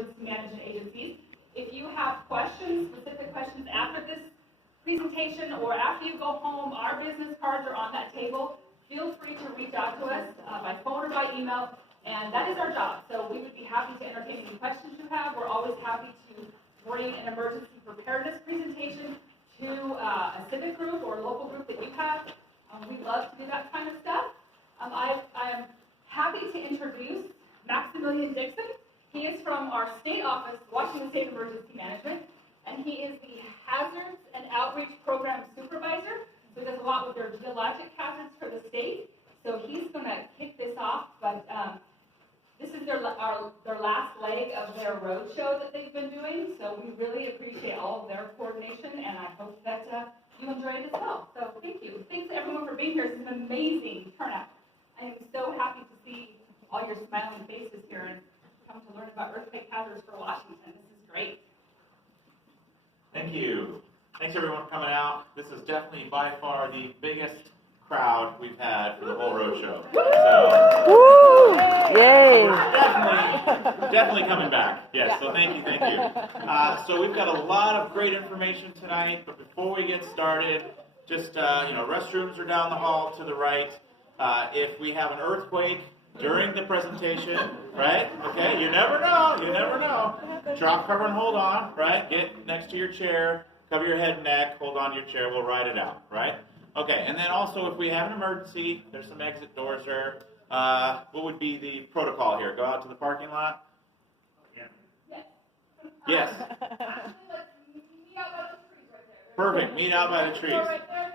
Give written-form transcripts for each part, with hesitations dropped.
emergency management agencies. If you have questions, specific questions after this presentation or after you go home, our business cards are on that table. Feel free to reach out to us by phone or by email, and that is our job. So we would be happy to entertain any questions you have. We're always happy to bring an emergency preparedness presentation to a civic group or a local group that you have. We love to do that kind of stuff. I am happy to introduce Maximilian Dixon. He is from our state office, Washington State Emergency Management, and he is the Hazards and Outreach Program Supervisor. So he does a lot with their geologic hazards for the state. So he's going to kick this off, but this is their last leg of their roadshow that they've been doing. So we really appreciate all of their coordination, and I hope that you enjoy it as well. So thank you. Thanks everyone for being here. It's an amazing turnout. I am so happy to see all your smiling faces here and come to learn about earthquake hazards for Washington. This is great. Thank you. Thanks everyone for coming out. This is definitely by far the biggest crowd we've had for the whole roadshow. So, yay! Definitely coming back. Yes, so thank you. So we've got a lot of great information tonight, but before we get started, just, restrooms are down the hall to the right. If we have an earthquake during the presentation, right? Okay, you never know. Drop, cover, and hold on, right? Get next to your chair, cover your head and neck, hold on to your chair, we'll ride it out, right? Okay, and then also if we have an emergency, there's some exit doors there. What would be the protocol here? Go out to the parking lot? Yes. Actually, let's meet out by the trees right there. Perfect, meet out by the trees. Right there,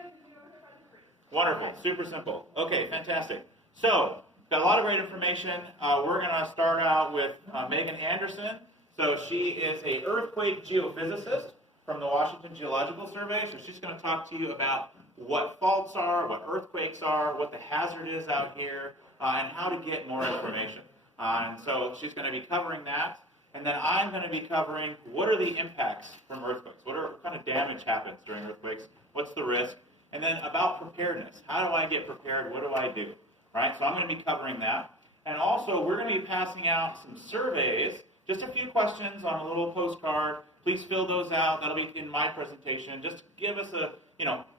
Wonderful, super simple. Okay, fantastic. So, got a lot of great information. We're going to start out with Megan Anderson. So she is an earthquake geophysicist from the Washington Geological Survey. So she's going to talk to you about what faults are, what earthquakes are, what the hazard is out here, and how to get more information. And so she's going to be covering that. And then I'm going to be covering what are the impacts from earthquakes? What kind of damage happens during earthquakes? What's the risk? And then about preparedness. How do I get prepared? What do I do? Right? So I'm going to be covering that. And also, we're going to be passing out some surveys, just a few questions on a little postcard. Please fill those out. That'll be in my presentation. Just give us a,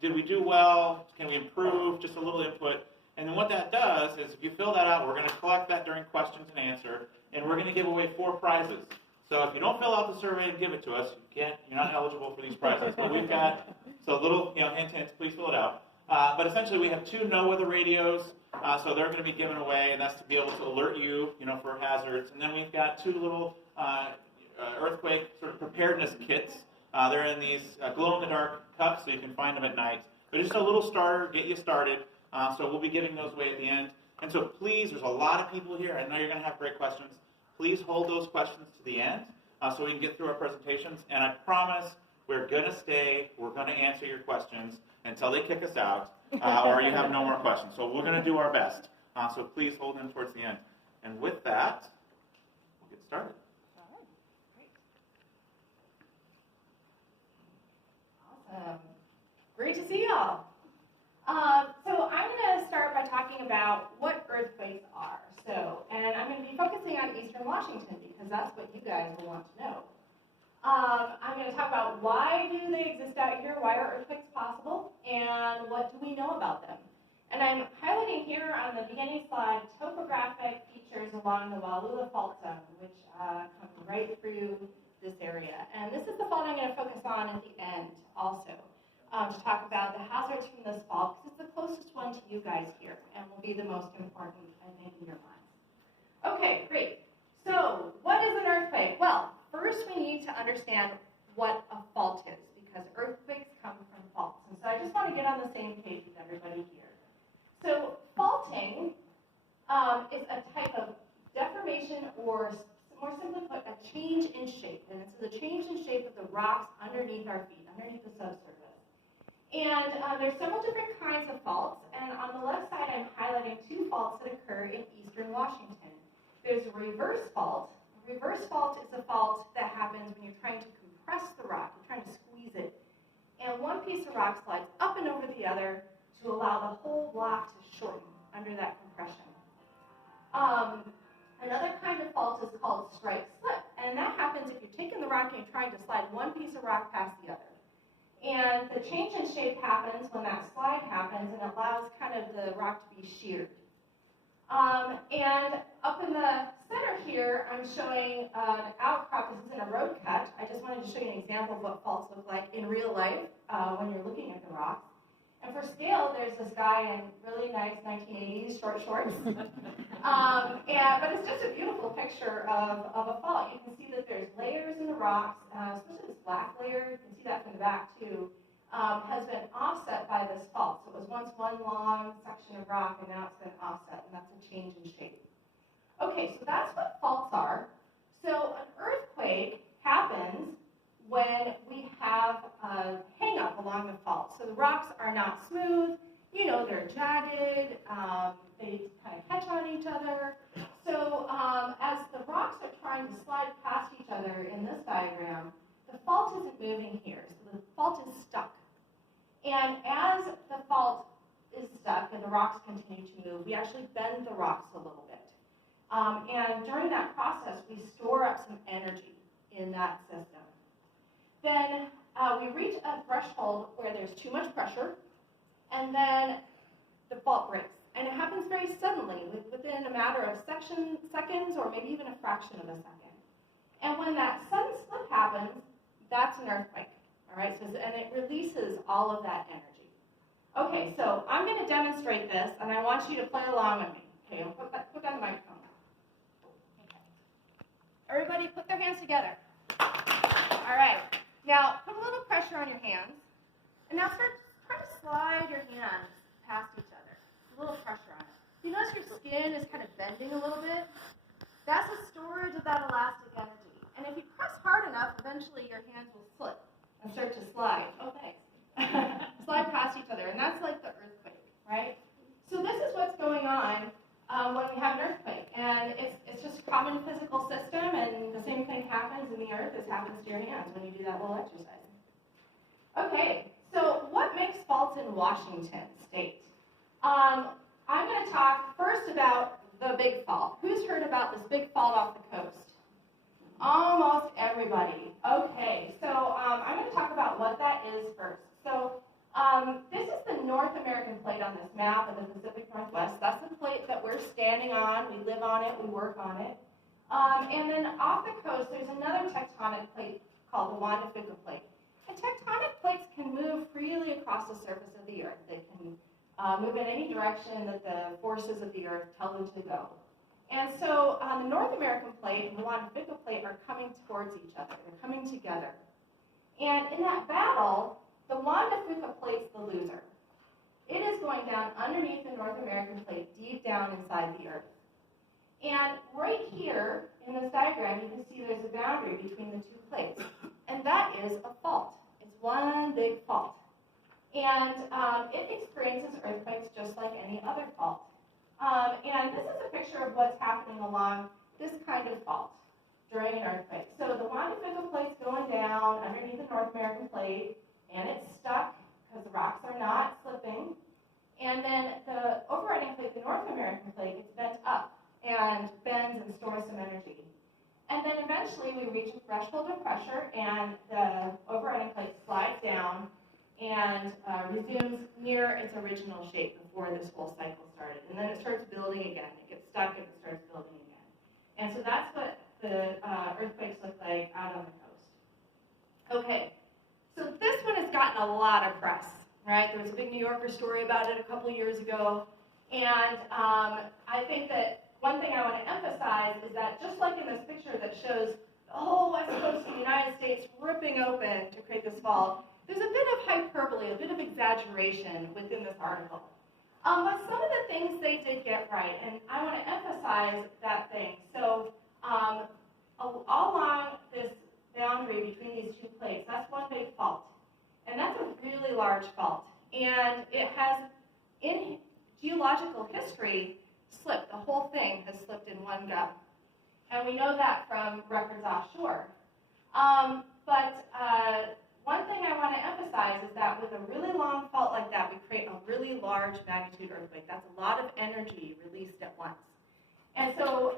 did we do well? Can we improve? Just a little input. And then what that does is if you fill that out, we're going to collect that during questions and answer, and we're going to give away 4 prizes. So if you don't fill out the survey and give it to us, you're not eligible for these prizes. But we've got, so a little, hint, please fill it out. But essentially we have 2 no-weather radios, so they're going to be given away, and that's to be able to alert you, for hazards. And then we've got 2 little earthquake sort of preparedness kits. They're in these glow-in-the-dark cups, so you can find them at night. But just a little starter, get you started. So we'll be giving those away at the end. And so please, there's a lot of people here. I know you're going to have great questions. Please hold those questions to the end so we can get through our presentations. And I promise we're going to stay. We're going to answer your questions until they kick us out or you have no more questions. So we're going to do our best. So please hold them towards the end. And with that, we'll get started. All right, great. Awesome. Great to see y'all. So I'm going to start by talking about what earthquakes are. And I'm going to be focusing on Eastern Washington because that's what you guys will want to know. I'm going to talk about why do they exist out here, why are earthquakes possible, and what do we know about them. And I'm highlighting here on the beginning slide topographic features along the Wallula Fault Zone, which comes right through this area. And this is the fault I'm going to focus on at the end also. To talk about the hazards from this fault, because it's the closest one to you guys here, and will be the most important, I think, in your minds. Okay, great. So, what is an earthquake? Well, first we need to understand what a fault is, because earthquakes come from faults. And so I just want to get on the same page with everybody here. So, faulting is a type of deformation, or more simply put, a change in shape. And it's the change in shape of the rocks underneath our feet, underneath the subsurface. And there's several different kinds of faults, and on the left side I'm highlighting 2 faults that occur in Eastern Washington. There's a reverse fault. A reverse fault is a fault that happens when you're trying to compress the rock, you're trying to squeeze it, and one piece of rock slides up and over the other to allow the whole block to shorten under that compression. Another kind of fault is called strike slip, and that rock and you're trying to slide one piece of rock past the other. And the change in shape happens when that slide happens and allows kind of the rock to be sheared. And up in the center here, I'm showing an outcrop. This isn't a road cut. I just wanted to show you an example of what faults look like in real life when you're looking at the rocks. And for scale, there's this guy in really nice 1980s short shorts. But it's just a beautiful picture of a fault. You can see that there's layers in the rocks, especially this black layer. You can see that from the back too. Has been offset by this fault. So it was once one long section of rock, and now it's been offset, and that's a change in shape. Okay, so that's what faults are. So an earthquake happens when we have a hang-up along the fault. So the rocks are not smooth, they're jagged, they kind of catch on each other. So as the rocks are trying to slide past each other in this diagram, the fault isn't moving here, so the fault is stuck. And as the fault is stuck and the rocks continue to move, we actually bend the rocks a little bit. And during that process, we store up some energy in that system. Then we reach a threshold where there's too much pressure, and then the fault breaks. And it happens very suddenly, within a matter of seconds or maybe even a fraction of a second. And when that sudden slip happens, that's an earthquake. All right, and it releases all of that energy. Okay, so I'm going to demonstrate this, and I want you to play along with me. Okay, I'll put down the microphone. Okay. Everybody put their hands together. All right, now put a little pressure on your hands, and now start trying to slide your hands past each other. A little pressure on it. You notice your skin is kind of bending a little bit? That's a storage of that elastic energy. And if you press hard enough, eventually your hands will slip and start to slide. Oh, thanks. Slide past each other, and that's like the earthquake, right? So this is what's going on when we have an earthquake, and it's just a common physical system, and the same thing happens in the earth as happens to your hands when you do that little exercise. Okay, so what makes faults in Washington State? I'm going to talk first about the big fault. Who's heard about this big fault off the coast? Almost everybody. Okay, so I'm going to talk about what that is first. So this is the North American plate on this map of the Pacific Northwest. That's the plate that we're standing on. We live on it. We work on it. And then off the coast, there's another tectonic plate called the Juan de Fuca plate. And tectonic plates can move freely across the surface of the earth. They can move in any direction that the forces of the earth tell them to go. And so the North American plate and the Juan de Fuca plate are coming towards each other. They're coming together. And in that battle, the Juan de Fuca plate's the loser. It is going down underneath the North American plate, deep down inside the earth. And right here in this diagram, you can see there's a boundary between the two plates. And that is a fault. It's one big fault. And it experiences earthquakes just like any other fault. And this is a picture of what's happening along this kind of fault during an earthquake. So the Juan de Fuca plate's going down underneath the North American plate, and it's stuck because the rocks are not slipping. And then the overriding plate, the North American plate, gets bent up and bends and stores some energy. And then eventually we reach a threshold of pressure, and the overriding plate slides down and resumes near its original shape before this whole cycle started. And then it starts building again. It gets stuck and it starts building again. And so that's what the earthquakes look like out on the coast. Okay, so this one has gotten a lot of press, right? There was a big New Yorker story about it a couple years ago. And I think that one thing I want to emphasize is that just like in this picture that shows the whole west coast of the United States ripping open to create this fault, there's a bit of hyperbole, a bit of exaggeration within this article. But some of the things they did get right, and I want to emphasize that thing. So all along this boundary between these two plates, that's one big fault. And that's a really large fault. And it has, in geological history, slipped. The whole thing has slipped in one go. And we know that from records offshore. One thing I want to emphasize is that with a really long fault like that, we create a really large magnitude earthquake. That's a lot of energy released at once. And so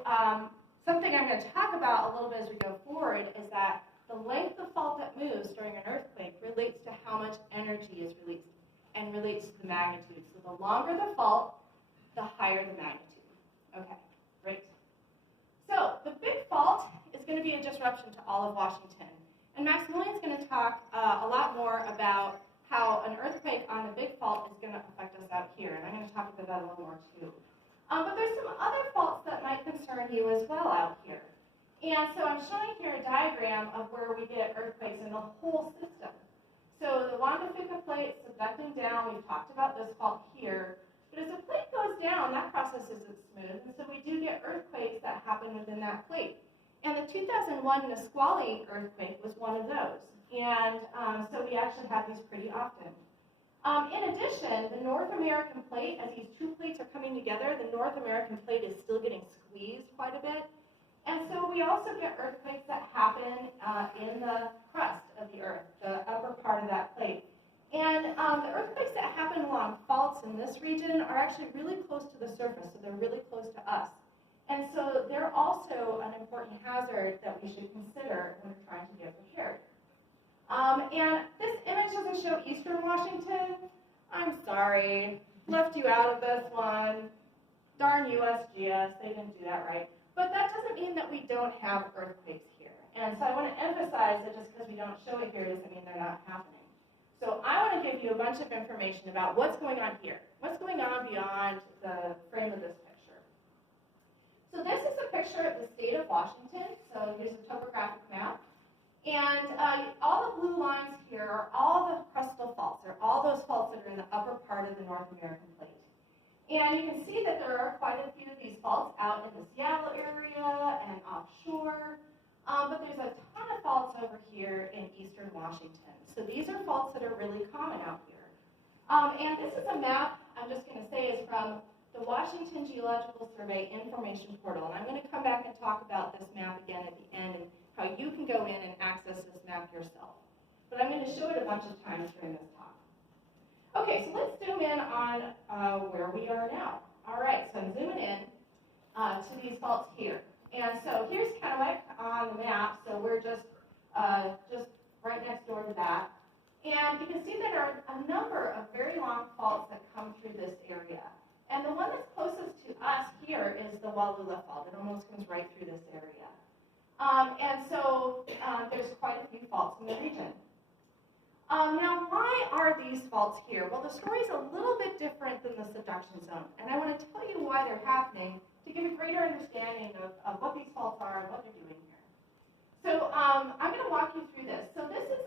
something I'm going to talk about a little bit as we go forward is that the length of fault that moves during an earthquake relates to how much energy is released and relates to the magnitude. So the longer the fault, the higher the magnitude. Okay, great. So the big fault is going to be a disruption to all of Washington. And Maximilian's going to talk a lot more about how an earthquake on a big fault is going to affect us out here. And I'm going to talk about that a little more too. But there's some other faults that might concern you as well out here. And so I'm showing here a diagram of where we get earthquakes in the whole system. So the Juan de Fuca plate subducting down, we've talked about this fault here. But as the plate goes down, that process isn't smooth, and so we do get earthquakes that happen within that plate. And the 2001 Nisqually earthquake was one of those. And so we actually have these pretty often. In addition, the North American plate, as these two plates are coming together, the North American plate is still getting squeezed quite a bit. And so we also get earthquakes that happen in the crust of the earth, the upper part of that plate. And the earthquakes that happen along faults in this region are actually really close to the surface, so they're really close to us. And so they're also an important hazard that we should consider when we're trying to get prepared. And this image doesn't show Eastern Washington. I'm sorry, left you out of this one. Darn USGS, they didn't do that right. But that doesn't mean that we don't have earthquakes here. And so I want to emphasize that just because we don't show it here doesn't mean they're not happening. So I want to give you a bunch of information about what's going on here. What's going on beyond the frame of this picture. So this is a picture of the state of Washington. So here's a topographic map. And all the blue lines here are all the crustal faults, or all those faults that are in the upper part of the North American plate. And you can see that there are quite a few of these faults out in the Seattle area and offshore. But there's a ton of faults over here in Eastern Washington. So these are faults that are really common out here. And this is a map, I'm just going to say, is from the Washington Geological Survey Information Portal. And I'm going to come back and talk about this map again at the end and how you can go in and access this map yourself. But I'm going to show it a bunch of times during this talk. Okay, so let's zoom in on where we are now. All right, so I'm zooming in to these faults here. And so here's Kennewick on the map, so we're just right next door to that. And you can see that there are a number of very long faults that come through this area. And the one that's closest to us here is the Wallula Fault. It almost comes right through this area. And so there's quite a few faults in the region. Now, why are these faults here? Well, the story's a little bit different than the subduction zone. And I want to tell you why they're happening to give a greater understanding of what these faults are and what they're doing here. So I'm going to walk you through this. So this is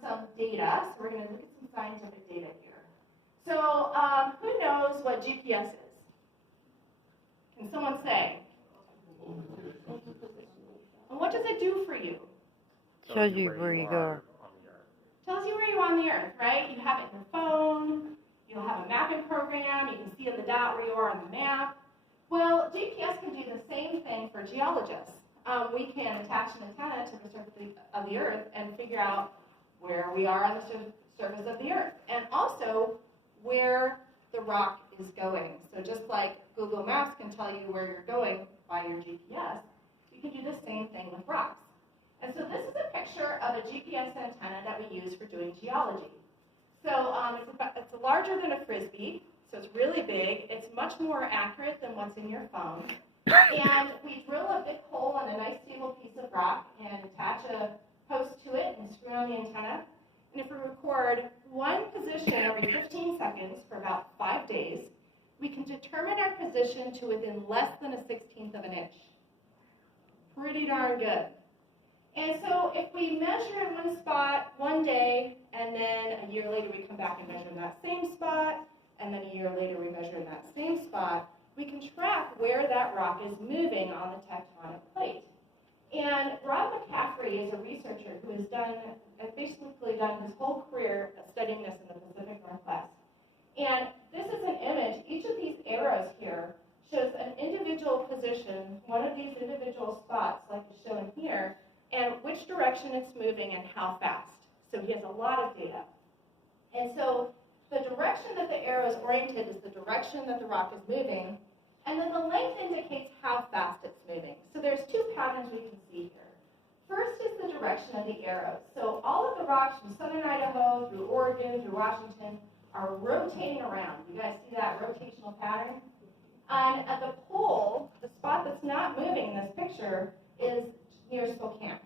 some data. So we're going to look at some scientific data here. So who knows what GPS is? Can someone say? And what does it do for you? Shows you where you are. Tells you where you are on the earth, right? You have it in your phone. You'll have a mapping program. You can see on the dot where you are on the map. Well, GPS can do the same thing for geologists. We can attach an antenna to the surface of the earth and figure out where we are on the surface of the earth, and also where the rock is going. So just like Google Maps can tell you where you're going by your GPS, you can do the same thing with rocks. And so this is a picture of a GPS antenna that we use for doing geology. So it's larger than a Frisbee, so it's really big. It's much more accurate than what's in your phone. And we drill a big hole on a nice stable piece of rock and attach a post to it and screw on the antenna. And if we record one position every 15 seconds for about 5 days, we can determine our position to within less than a 16th of an inch. Pretty darn good. And so if we measure in one spot one day, and then a year later we come back and measure in that same spot, and then a year later we measure in that same spot, we can track where that rock is moving on the tectonic plate. And Rob McCaffrey is a researcher who has basically done his whole career studying this in the Pacific Northwest. And this is an image. Each of these arrows here shows an individual position, one of these individual spots, like is shown here, and which direction it's moving and how fast. So he has a lot of data. And so the direction that the arrow is oriented is the direction that the rock is moving, and then the length indicates how fast it's moving. So there's two patterns we can see here. First is the direction direction of the arrows. So all of the rocks from southern Idaho through Oregon, through Washington, are rotating around. You guys see that rotational pattern? And at the pole, the spot that's not moving in this picture is near Spokane.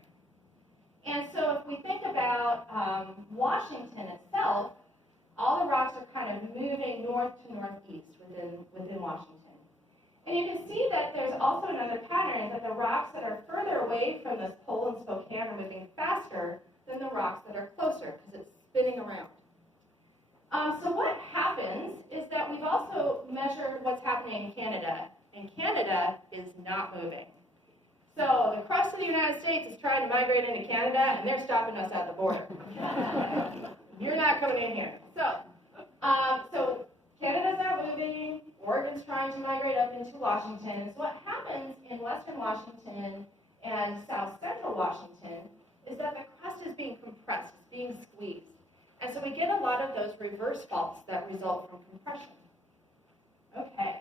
And so if we think about Washington itself, all the rocks are kind of moving north to northeast within Washington. And you can see that there's also another pattern, that the rocks that are further away from this pole in Spokane are moving faster than the rocks that are closer, because it's spinning around. So what happens is that we've also measured what's happening in Canada, and Canada is not moving. So the crust of the United States is trying to migrate into Canada, and they're stopping us at the border. You're not coming in here. So Canada's not moving. Oregon's trying to migrate up into Washington. So what happens in western Washington and south central Washington is that the crust is being compressed, it's being squeezed. And so we get a lot of those reverse faults that result from compression. Okay,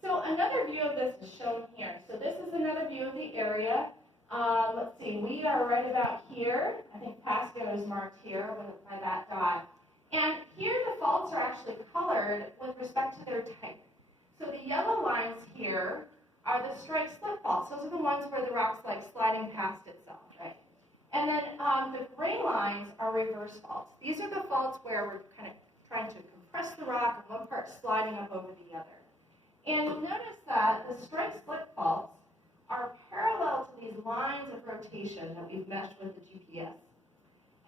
so another view of this is shown here. So this is another view of the area. Let's see, we are right about here. I think Pasco is marked here by that dot. And here the faults are actually colored with respect to their type. So the yellow lines here are the strike slip faults. Those are the ones where the rock's like sliding past itself, right? And then the gray lines are reverse faults. These are the faults where we're kind of trying to compress the rock and one part sliding up over the other. And you'll notice that the strike slip faults are parallel to these lines of rotation that we've meshed with the GPS.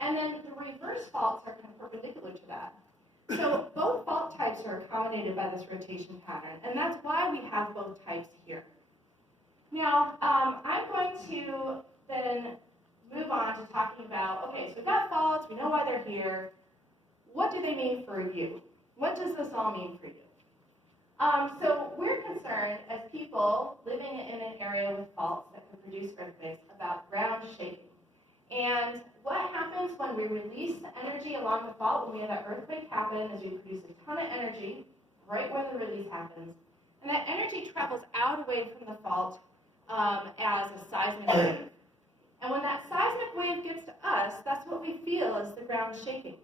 And then the reverse faults are kind of perpendicular to that. So both fault types are accommodated by this rotation pattern, and that's why we have both types here. Now, I'm going to then move on to talking about, okay, so we've got faults, we know why they're here. What do they mean for you? What does this all mean for you? So we're concerned as people living in an area with faults that could produce earthquakes about ground shaking. And what happens when we release the energy along the fault, when we have that earthquake happen, is we produce a ton of energy right where the release happens. And that energy travels out away from the fault as a seismic wave. And when that seismic wave gets to us, that's what we feel as the ground shaking.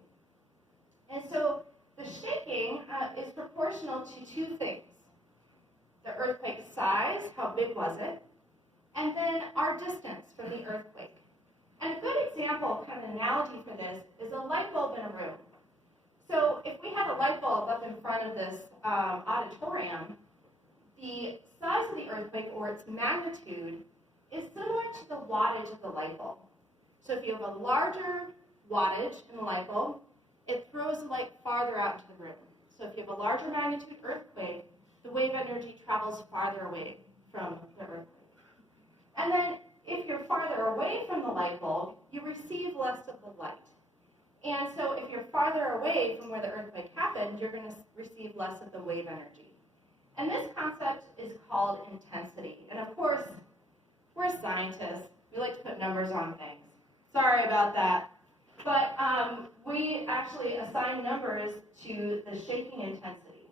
And so the shaking is proportional to two things. The earthquake size, how big was it, and then our distance from the earthquake. And a good example, kind of an analogy for this, is a light bulb in a room. So if we had a light bulb up in front of this auditorium, the size of the earthquake or its magnitude is similar to the wattage of the light bulb. So if you have a larger wattage in the light bulb, it throws the light farther out into the room. So if you have a larger magnitude earthquake, the wave energy travels farther away from the earthquake. And then if you're farther away from the light bulb, you receive less of the light. And so if you're farther away from where the earthquake happened, you're going to receive less of the wave energy. And this concept is called intensity. And of course, we're scientists. We like to put numbers on things. Sorry about that. But we actually assign numbers to the shaking intensity.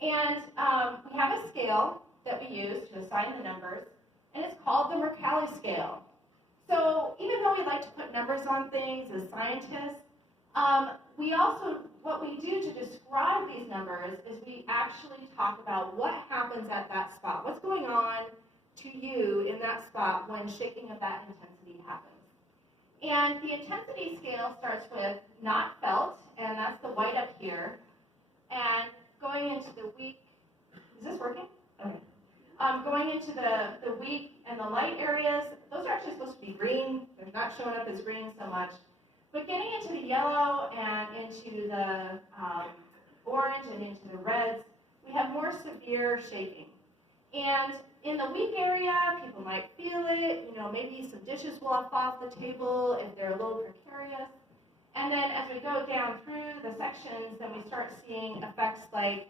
And we have a scale that we use to assign the numbers, and it's called the Mercalli scale. So even though we like to put numbers on things as scientists, what we do to describe these numbers is we actually talk about what happens at that spot. What's going on to you in that spot when shaking of that intensity happens. And the intensity scale starts with not felt, and that's the white up here, and going into the weak, is this working? Okay. Going into the weak and the light areas, those are actually supposed to be green. They're not showing up as green so much. But getting into the yellow and into the orange and into the reds, we have more severe shaking. And in the weak area, people might feel it. You know, maybe some dishes will fall off the table if they're a little precarious. And then as we go down through the sections, then we start seeing effects like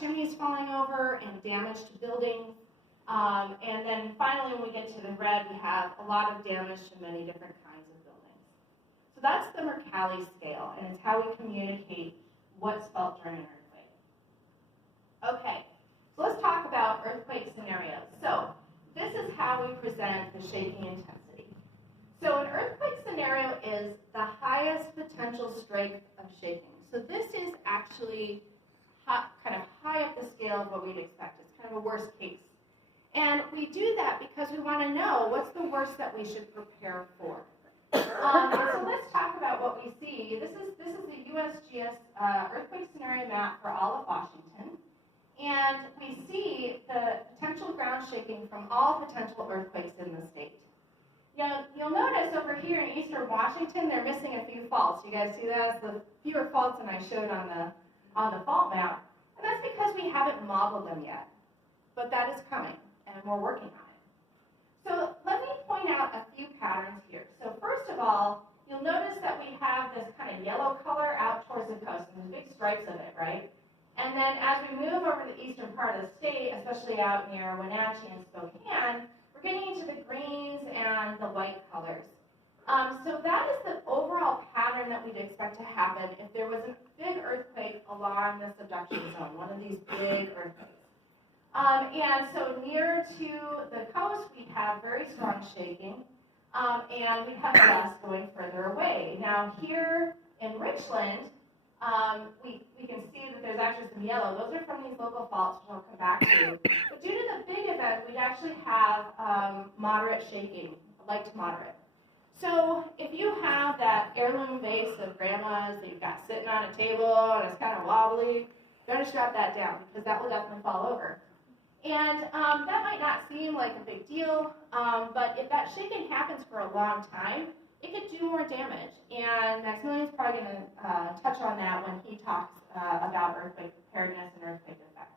chimneys falling over and damage to buildings. And then finally, when we get to the red, we have a lot of damage to many different kinds of buildings. So that's the Mercalli scale, and it's how we communicate what's felt during an earthquake. Okay, so let's talk about earthquake scenarios. So this is how we present the shaking intensity. So an earthquake pretty kind of high up the scale of what we'd expect. It's kind of a worst case. And we do that because we want to know what's the worst that we should prepare for. So let's talk about what we see. This is the USGS earthquake scenario map for all of Washington. And we see the potential ground shaking from all potential earthquakes in the state. You'll notice over here in eastern Washington, they're missing a few faults. You guys see that? It's the fewer faults than I showed on the fault map. And that's because we haven't modeled them yet. But that is coming, and we're working on it. So let me point out a few patterns here. So first of all, you'll notice that we have this kind of yellow color out towards the coast, and there's big stripes of it, right? And then as we move over the eastern part of the state, especially out near Wenatchee and Spokane, we're getting into the greens and the white colors. So that is the overall pattern that we'd expect to happen if there was a big earthquake along the subduction zone, one of these big earthquakes. And so near to the coast, we have very strong shaking, and we have less going further away. Now here in Richland, we can see that there's actually some yellow. Those are from these local faults, which I'll come back to. But due to the big event, we'd actually have moderate shaking, light to moderate. So if you have that heirloom vase of grandma's that you've got sitting on a table and it's kind of wobbly, you gotta strap that down because that will definitely fall over. And that might not seem like a big deal, but if that shaking happens for a long time, it could do more damage. And Maximilian's probably going to touch on that when he talks about earthquake preparedness and earthquake effects.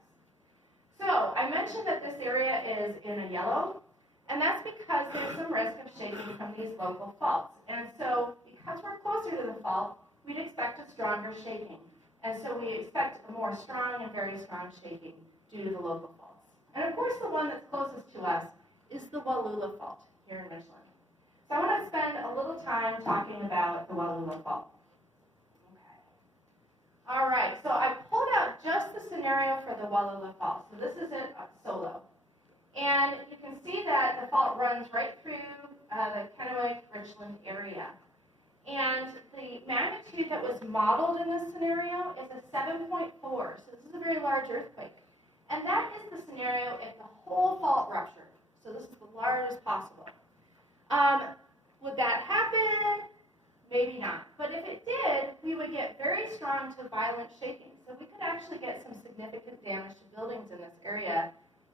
So I mentioned that this area is in a yellow, and that's because there's some risk of shaking from these local faults. And so because we're closer to the fault, we'd expect a stronger shaking. And so we expect a more strong and very strong shaking due to the local faults. And of course, the one that's closest to us is the Wallula Fault here in Richland. So I want to spend a little time talking about the Wallula Fault. Okay. All right, so I pulled out just the scenario for the Wallula Fault. So this is it solo. And you can see that the fault runs right through the Kennewick-Richland area. And the magnitude that was modeled in this scenario is a 7.4. So this is a very large earthquake. And that is the scenario if the whole fault ruptured. So this is the largest possible. Would that happen? Maybe not. But if it did, we would get very strong to violent shaking. So we could actually get some significant damage to buildings in this area,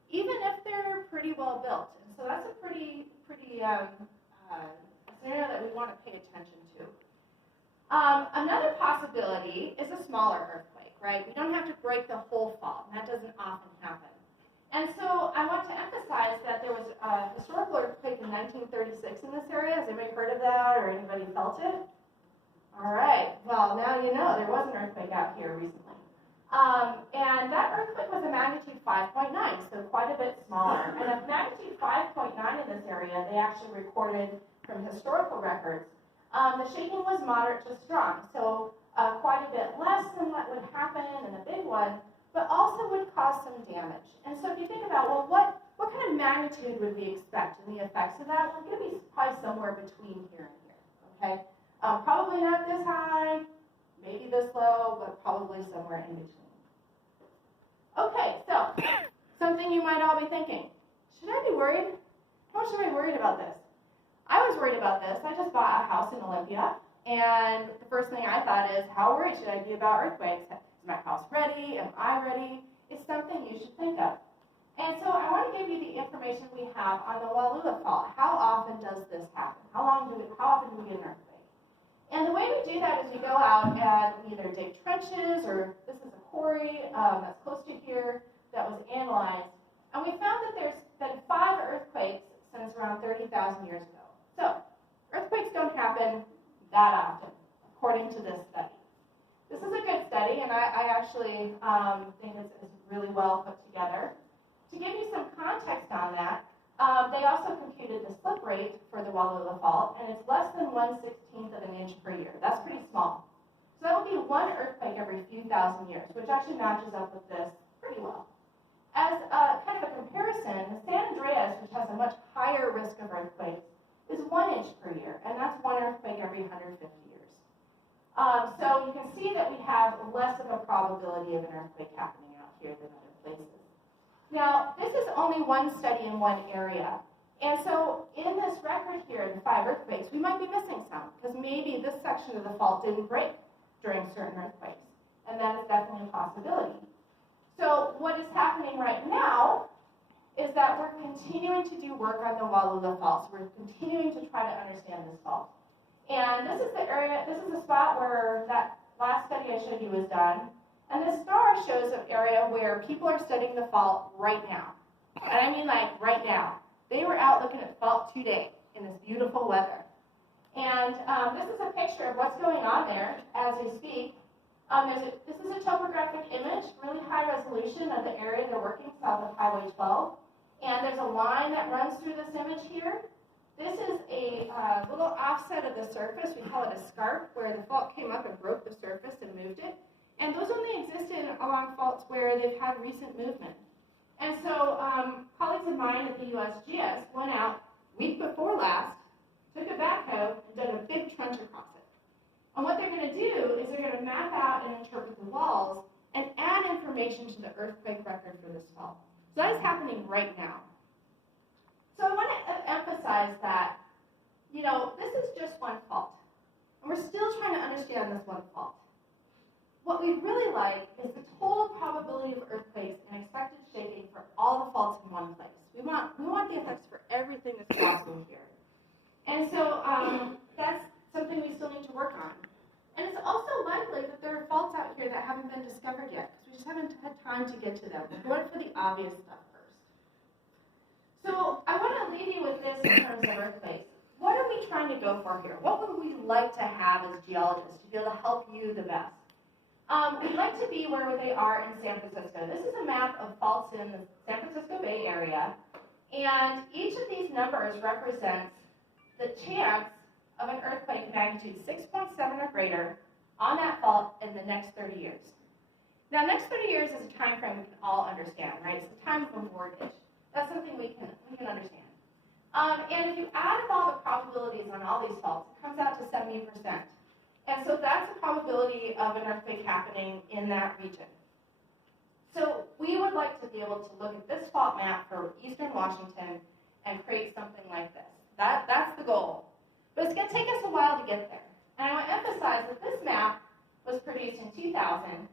even if they're pretty well built. And so that's a pretty scenario that we want to pay attention to. Another possibility is a smaller earthquake, right? We don't have to break the whole fault, and that doesn't often happen. And so I want to emphasize that there was a historical earthquake in 1936 in this area. Has anybody heard of that or anybody felt it? All right, well, now you know there was an earthquake out here recently. And that earthquake was a magnitude 5.9, so quite a bit smaller. And a magnitude 5.9 in this area, they actually recorded from historical records. The shaking was moderate to strong, so quite a bit less than what would happen in a big one, but also would cause some damage. And so if you think about, well, what kind of magnitude would we expect in the effects of that? We're going to be probably somewhere between here and here, okay? Probably not this high, maybe this low, but probably somewhere in between. Okay, so something you might all be thinking, should I be worried? How much am I worried about this? I was worried about this. I just bought a house in Olympia, and the first thing I thought is, how worried should I be about earthquakes? Is my house ready? Am I ready? It's something you should think of. And so I want to give you the information we have on the Wallula Fault. How often does this happen? How often do we get an earthquake? And the way we do that is you go out and either dig trenches, or this is a quarry that's close to here that was analyzed. And we found that there's been 5 earthquakes since around 30,000 years ago. So earthquakes don't happen that often, according to this study. This is a good study, and I actually think it's really well put together. To give you some context on that, they also computed the slip rate for the Wallula Fault, and it's less than 1/16 of an inch per year. That's pretty small. So that would be 1 earthquake every few thousand years, which actually matches up with this pretty well. As kind of a comparison, the San Andreas, which has a much higher risk of earthquakes, is 1 inch per year, and that's 1 earthquake every 150 years. So you can see that we have less of a probability of an earthquake happening out here than other places. Now, this is only one study in one area. And so in this record here, the 5 earthquakes, we might be missing some, because maybe this section of the fault didn't break during certain earthquakes. And that is definitely a possibility. So what is happening right now is that we're continuing to do work on the Wallula fault. So we're continuing to try to understand this fault. And this is the area, this is the spot where that last study I showed you was done. And the star shows an area where people are studying the fault right now. And I mean like right now. They were out looking at the fault today in this beautiful weather. And this is a picture of what's going on there as we speak. This is a topographic image, really high resolution of the area they're working south of Highway 12. And there's a line that runs through this image here. This is a little offset of the surface. We call it a scarp, where the fault came up and broke the surface and moved it. And those only existed along faults where they've had recent movement. And so colleagues of mine at the USGS went out week before last, took a backhoe, and dug a big trench across it. And what they're going to do is they're going to map out and interpret the walls and add information to the earthquake record for this fault. So that is happening right now. So I want to emphasize that, you know, this is just one fault. And we're still trying to understand this one fault. What we'd really like is the total probability of earthquakes and expected shaking for all the faults in one place. We want the effects for everything that's possible here. And so that's something we still need to work on. And it's also likely that there are faults out here that haven't been discovered yet, because we just haven't had time to get to them. We're going for the obvious stuff first. So I want to leave you with this in terms of earthquakes. What are we trying to go for here? What would we like to have as geologists to be able to help you the best? We'd like to be where they are in San Francisco. This is a map of faults in the San Francisco Bay Area, and each of these numbers represents the chance of an earthquake magnitude 6.7 or greater on that fault in the next 30 years. Now, next 30 years is a time frame we can all understand, right? It's the time of a mortgage. That's something we can understand. And if you add up all the probabilities on all these faults, it comes out to 70%. And so that's the probability of an earthquake happening in that region. So we would like to be able to look at this fault map for eastern Washington and create something like this. That's the goal. But it's going to take us a while to get there. And I want to emphasize that this map was produced in 2000,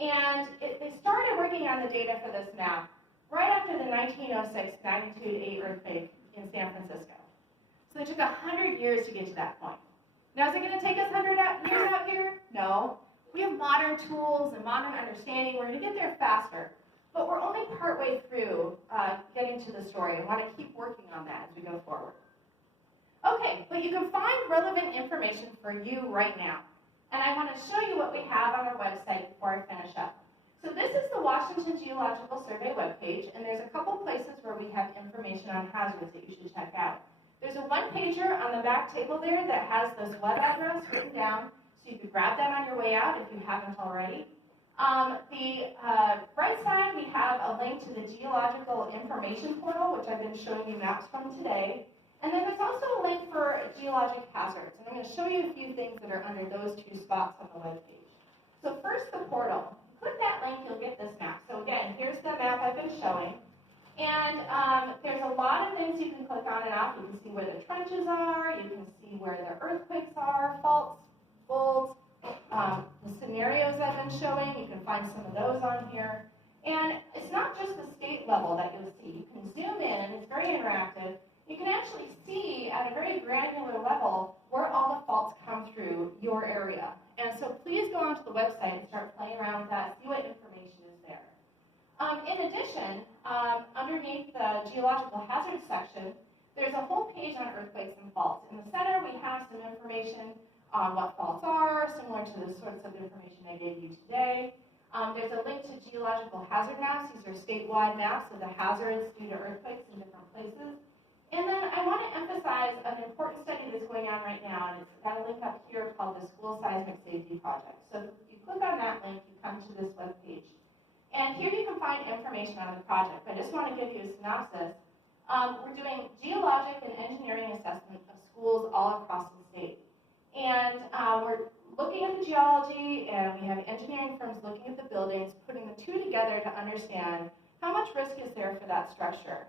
and they started working on the data for this map right after the 1906 magnitude 8 earthquake in San Francisco. So it took 100 years to get to that point. Now, is it going to take us 100 years out here? No. We have modern tools and modern understanding. We're going to get there faster. But we're only partway through getting to the story. I want to keep working on that as we go forward. Okay, but you can find relevant information for you right now. And I want to show you what we have on our website before I finish up. So this is the Washington Geological Survey webpage, and there's a couple places where we have information on hazards that you should check out. There's a one-pager on the back table there that has this web address written down, so you could grab that on your way out if you haven't already. The right side, we have a link to the Geological Information Portal, which I've been showing you maps from today. And then there's also a link for geologic hazards. And I'm going to show you a few things that are under those two spots on the web page. So first, the portal. Click that link, you'll get this map. So again, here's the map I've been showing. And there's a lot of things you can click on and off. You can see where the trenches are. You can see where the earthquakes are, faults, folds, the scenarios I've been showing. You can find some of those on here. And it's not just the state level that you'll see. You can zoom in. It's very interactive. You can actually see at a very granular level where all the faults come through your area. And so please go onto the website and start playing around with that, see what information is there. In addition, underneath the geological hazards section, there's a whole page on earthquakes and faults. In the center, we have some information on what faults are, similar to the sorts of information I gave you today. There's a link to geological hazard maps. These are statewide maps of the hazards due to earthquakes in different places. And then I want to emphasize an important study that's going on right now, and it's got a link up here called the School Seismic Safety Project. So if you click on that link, you come to this web page. And here you can find information on the project. I just want to give you a synopsis. We're doing geologic and engineering assessment of schools all across the state. And And we're looking at the geology, and we have engineering firms looking at the buildings, putting the two together to understand how much risk is there for that structure.